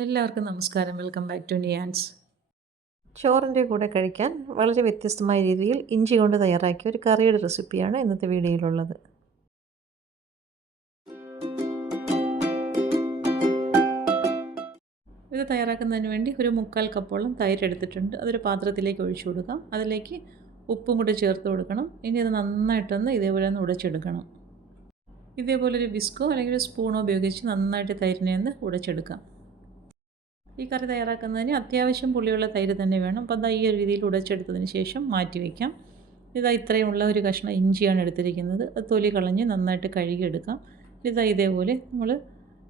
എല്ലാവർക്കും നമസ്കാരം. Welcome back to Niyans. ചോറിൻ്റെ കൂടെ കഴിക്കാൻ വളരെ വ്യത്യസ്തമായ രീതിയിൽ ഇഞ്ചി കൊണ്ട് തയ്യാറാക്കിയ ഒരു കറിയുടെ റെസിപ്പിയാണ് ഇന്നത്തെ വീഡിയോയിലുള്ളത്. ഇത് തയ്യാറാക്കുന്നതിന് വേണ്ടി ഒരു 3/4 കപ്പോളം തൈര് എടുത്തിട്ടുണ്ട്. അതൊരു പാത്രത്തിലേക്ക് ഒഴിച്ചു കൊടുക്കാം. അതിലേക്ക് ഉപ്പും കൂടി ചേർത്ത് കൊടുക്കണം. ഇനി അത് നന്നായിട്ടൊന്ന് ഇതേപോലെ ഒന്ന് ഉടച്ചെടുക്കണം. ഇതേപോലൊരു വിസ്കോ അല്ലെങ്കിൽ ഒരു സ്പൂണോ ഉപയോഗിച്ച് നന്നായിട്ട് തൈരിനെ ഒന്ന് ഉടച്ചെടുക്കാം. ഈ കറി തയ്യാറാക്കുന്നതിന് അത്യാവശ്യം പുളിയുള്ള തൈര് തന്നെ വേണം. അപ്പോൾ അതാ ഈ ഒരു രീതിയിൽ ഉടച്ചെടുത്തതിന് ശേഷം മാറ്റി വയ്ക്കാം. ഇതാ ഇത്രയുമുള്ള ഒരു കഷ്ണം ഇഞ്ചിയാണ് എടുത്തിരിക്കുന്നത്. അത് തൊലി കളഞ്ഞ് നന്നായിട്ട് കഴുകിയെടുക്കാം. ഇതാ ഇതേപോലെ നമ്മൾ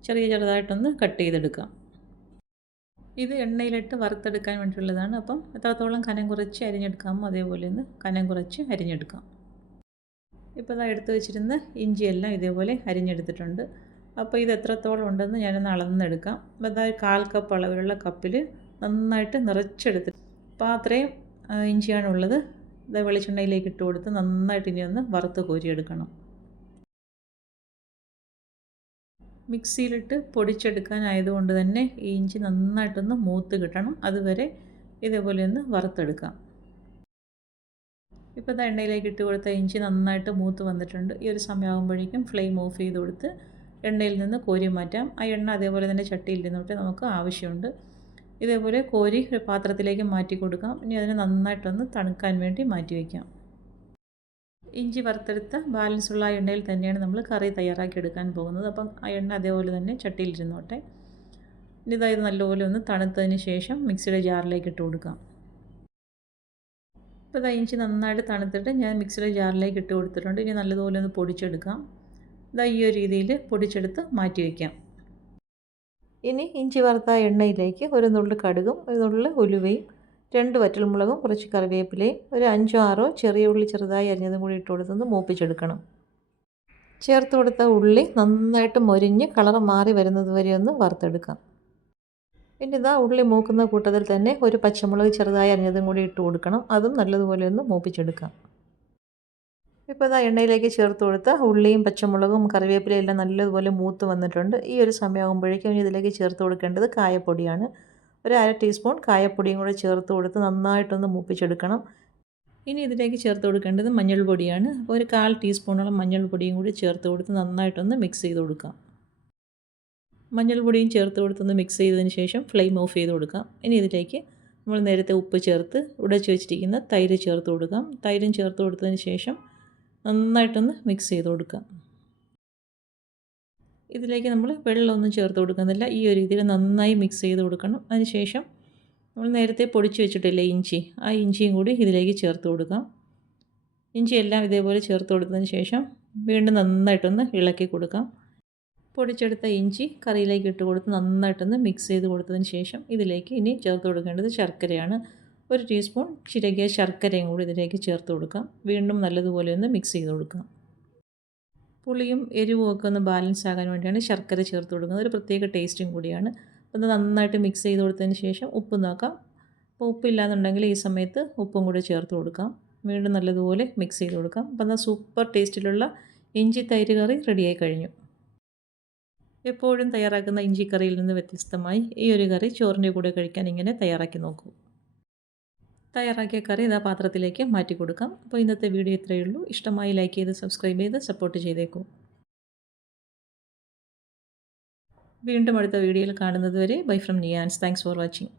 ചെറുതായിട്ടൊന്ന് കട്ട് ചെയ്തെടുക്കാം. ഇത് എണ്ണയിലിട്ട് വറുത്തെടുക്കാൻ വേണ്ടിയുള്ളതാണ്. അപ്പം എത്രത്തോളം കനം കുറച്ച് അരിഞ്ഞെടുക്കാമോ അതേപോലെ ഒന്ന് കനം കുറച്ച് അരിഞ്ഞെടുക്കാം. ഇപ്പോൾ ഇതാ എടുത്ത് വെച്ചിരുന്ന ഇഞ്ചിയെല്ലാം ഇതേപോലെ അരിഞ്ഞെടുത്തിട്ടുണ്ട്. അപ്പോൾ ഇത് എത്രത്തോളം ഉണ്ടെന്ന് ഞാനൊന്ന് അളന്നെടുക്കാം. അപ്പോൾ അതായത് 1/4 കപ്പ് അളവിലുള്ള കപ്പിൽ നന്നായിട്ട് നിറച്ചെടുത്തിട്ട് അപ്പോൾ അത്രയും ഇഞ്ചിയാണുള്ളത്. ഇത് വെളിച്ചെണ്ണയിലേക്ക് ഇട്ട് കൊടുത്ത് നന്നായിട്ട് ഇനി ഒന്ന് വറുത്ത് കോരിയെടുക്കണം. മിക്സിയിലിട്ട് പൊടിച്ചെടുക്കാനായതുകൊണ്ട് തന്നെ ഈ ഇഞ്ചി നന്നായിട്ടൊന്ന് മൂത്ത് കിട്ടണം. അതുവരെ ഇതേപോലെ ഒന്ന് വറുത്തെടുക്കാം. ഇപ്പോൾ ഇത് എണ്ണയിലേക്ക് ഇട്ട് കൊടുത്ത ഇഞ്ചി നന്നായിട്ട് മൂത്ത് വന്നിട്ടുണ്ട്. ഈ ഒരു സമയമാകുമ്പോഴേക്കും ഫ്ലെയിം ഓഫ് ചെയ്ത് കൊടുത്ത് എണ്ണയിൽ നിന്ന് കോരി മാറ്റാം. ആ എണ്ണ അതേപോലെ തന്നെ ചട്ടിയിൽ നിന്നിട്ട് നമുക്ക് ആവശ്യമുണ്ട്. ഇതേപോലെ കോരി ഒരു പാത്രത്തിലേക്ക് മാറ്റി കൊടുക്കാം. ഇനി അതിനെ നന്നായിട്ടൊന്ന് തണുക്കാൻ വേണ്ടി മാറ്റി വയ്ക്കാം. ഇഞ്ചി വറുത്തെടുത്ത ബാലൻസുള്ള ആ എണ്ണയിൽ തന്നെയാണ് നമ്മൾ കറി തയ്യാറാക്കി എടുക്കാൻ പോകുന്നത്. അപ്പം ആ എണ്ണ അതേപോലെ തന്നെ ചട്ടിയിൽ ഇരുന്നോട്ടെ. ഇനി ഇതായത് നല്ലപോലെ ഒന്ന് തണുത്തതിന് ശേഷം മിക്സിയുടെ ജാറിലേക്ക് ഇട്ട് കൊടുക്കാം. ഇപ്പോൾ ഇതാ ഇഞ്ചി നന്നായിട്ട് തണുത്തിട്ട് ഞാൻ മിക്സിയുടെ ജാറിലേക്ക് ഇട്ട് കൊടുത്തിട്ടുണ്ട്. ഇനി നല്ലതുപോലെ ഒന്ന് പൊടിച്ചെടുക്കാം. ഇതാ ഈ ഒരു രീതിയിൽ പൊടിച്ചെടുത്ത് മാറ്റി വയ്ക്കാം. ഇനി ഇഞ്ചി വറുത്ത എണ്ണയിലേക്ക് ഒരു നുള്ളു കടുകും ഒരു നുള്ളു ഉലുവയും 2 വറ്റൽമുളകും കുറച്ച് കറിവേപ്പിലയും ഒരു 5-6 ചെറിയ ഉള്ളി ചെറുതായി അരിഞ്ഞതും കൂടി ഇട്ട് കൊടുത്തൊന്ന് മൂപ്പിച്ചെടുക്കണം. ചേർത്ത് കൊടുത്ത ഉള്ളി നന്നായിട്ട് മൊരിഞ്ഞ് കളർ മാറി വരുന്നത് വരെ ഒന്ന് വറുത്തെടുക്കാം. പിന്നെ ഇതാ ഉള്ളി മൂക്കുന്ന കൂട്ടത്തിൽ തന്നെ ഒരു പച്ചമുളക് ചെറുതായി അരിഞ്ഞതും കൂടി ഇട്ട് കൊടുക്കണം. അതും നല്ലതുപോലെ ഒന്ന് മൂപ്പിച്ചെടുക്കാം. ഇപ്പോൾ ഇതാ എണ്ണയിലേക്ക് ചേർത്ത് കൊടുത്ത ഉള്ളിയും പച്ചമുളകും കറിവേപ്പിലയും എല്ലാം നല്ലതുപോലെ മൂത്ത് വന്നിട്ടുണ്ട്. ഈ ഒരു സമയമാകുമ്പോഴേക്കും ഇതിലേക്ക് ചേർത്ത് കൊടുക്കേണ്ടത് കായപ്പൊടിയാണ്. ഒരു 1/2 ടീസ്പൂൺ കായപ്പൊടിയും കൂടെ ചേർത്ത് കൊടുത്ത് നന്നായിട്ടൊന്ന് മൂപ്പിച്ചെടുക്കണം. ഇനി ഇതിലേക്ക് ചേർത്ത് കൊടുക്കേണ്ടത് മഞ്ഞൾപ്പൊടിയാണ്. അപ്പോൾ ഒരു 1/4 ടീസ്പൂണോളം മഞ്ഞൾപ്പൊടിയും കൂടി ചേർത്ത് കൊടുത്ത് നന്നായിട്ടൊന്ന് മിക്സ് ചെയ്ത് കൊടുക്കാം. മഞ്ഞൾപ്പൊടിയും ചേർത്ത് കൊടുത്തൊന്ന് മിക്സ് ചെയ്തതിന് ശേഷം ഫ്ലെയിം ഓഫ് ചെയ്ത് കൊടുക്കാം. ഇനി ഇതിലേക്ക് നമ്മൾ നേരത്തെ ഉപ്പ് ചേർത്ത് ഉടച്ച് വെച്ചിരിക്കുന്ന തൈര് ചേർത്ത് കൊടുക്കാം. തൈരും ചേർത്ത് കൊടുത്തതിന് ശേഷം നന്നായിട്ടൊന്ന് മിക്സ് ചെയ്ത് കൊടുക്കാം. ഇതിലേക്ക് നമ്മൾ വെള്ളമൊന്നും ചേർത്ത് കൊടുക്കുന്നില്ല. ഈ ഒരു രീതിയിൽ നന്നായി മിക്സ് ചെയ്ത് കൊടുക്കണം. അതിനുശേഷം നമ്മൾ നേരത്തെ പൊടിച്ച് വെച്ചിട്ടില്ലേ ഇഞ്ചി, ആ ഇഞ്ചിയും കൂടി ഇതിലേക്ക് ചേർത്ത് കൊടുക്കാം. ഇഞ്ചിയെല്ലാം ഇതേപോലെ ചേർത്ത് കൊടുത്തതിന് ശേഷം വീണ്ടും നന്നായിട്ടൊന്ന് ഇളക്കി കൊടുക്കാം. പൊടിച്ചെടുത്ത ഇഞ്ചി കറിയിലേക്ക് ഇട്ട് കൊടുത്ത് നന്നായിട്ടൊന്ന് മിക്സ് ചെയ്ത് കൊടുത്തതിന് ശേഷം ഇതിലേക്ക് ഇനി ചേർത്ത് കൊടുക്കേണ്ടത് ശർക്കരയാണ്. 1 ടീസ്പൂൺ ചിരകിയ ശർക്കരയും കൂടി ഇതിലേക്ക് ചേർത്ത് കൊടുക്കാം. വീണ്ടും നല്ലതുപോലെ ഒന്ന് മിക്സ് ചെയ്ത് കൊടുക്കാം. പുളിയും എരിവും ഒക്കെ ഒന്ന് ബാലൻസ് ആകാൻ വേണ്ടിയാണ് ശർക്കര ചേർത്ത് കൊടുക്കുന്നത്. ഒരു പ്രത്യേക ടേസ്റ്റും കൂടിയാണ്. ഒന്ന് നന്നായിട്ട് മിക്സ് ചെയ്ത് കൊടുത്തതിന് ശേഷം ഉപ്പ് നോക്കാം. അപ്പോൾ ഉപ്പില്ലാന്നുണ്ടെങ്കിൽ ഈ സമയത്ത് ഉപ്പും കൂടി ചേർത്ത് കൊടുക്കാം. വീണ്ടും നല്ലതുപോലെ മിക്സ് ചെയ്ത് കൊടുക്കാം. അപ്പോൾ എന്നാൽ സൂപ്പർ ടേസ്റ്റിലുള്ള ഇഞ്ചി തൈര് കറി റെഡിയായി കഴിഞ്ഞു. എപ്പോഴും തയ്യാറാക്കുന്ന ഇഞ്ചിക്കറിയിൽ നിന്ന് വ്യത്യസ്തമായി ഈ ഒരു കറി ചോറിൻ്റെ കൂടെ കഴിക്കാൻ ഇങ്ങനെ തയ്യാറാക്കി നോക്കൂ. തയ്യാറാക്കിയ കറി ഇതാ പാത്രത്തിലേക്ക് മാറ്റി കൊടുക്കാം. അപ്പോൾ ഇന്നത്തെ വീഡിയോ ഇത്രയേ ഉള്ളൂ. ഇഷ്ടമായി ലൈക്ക് ചെയ്ത് സബ്സ്ക്രൈബ് ചെയ്ത് സപ്പോർട്ട് ചെയ്തേക്കൂ. വീണ്ടും അടുത്ത വീഡിയോയിൽ കാണുന്നത് വരെ bye from Niyans. Thanks for watching.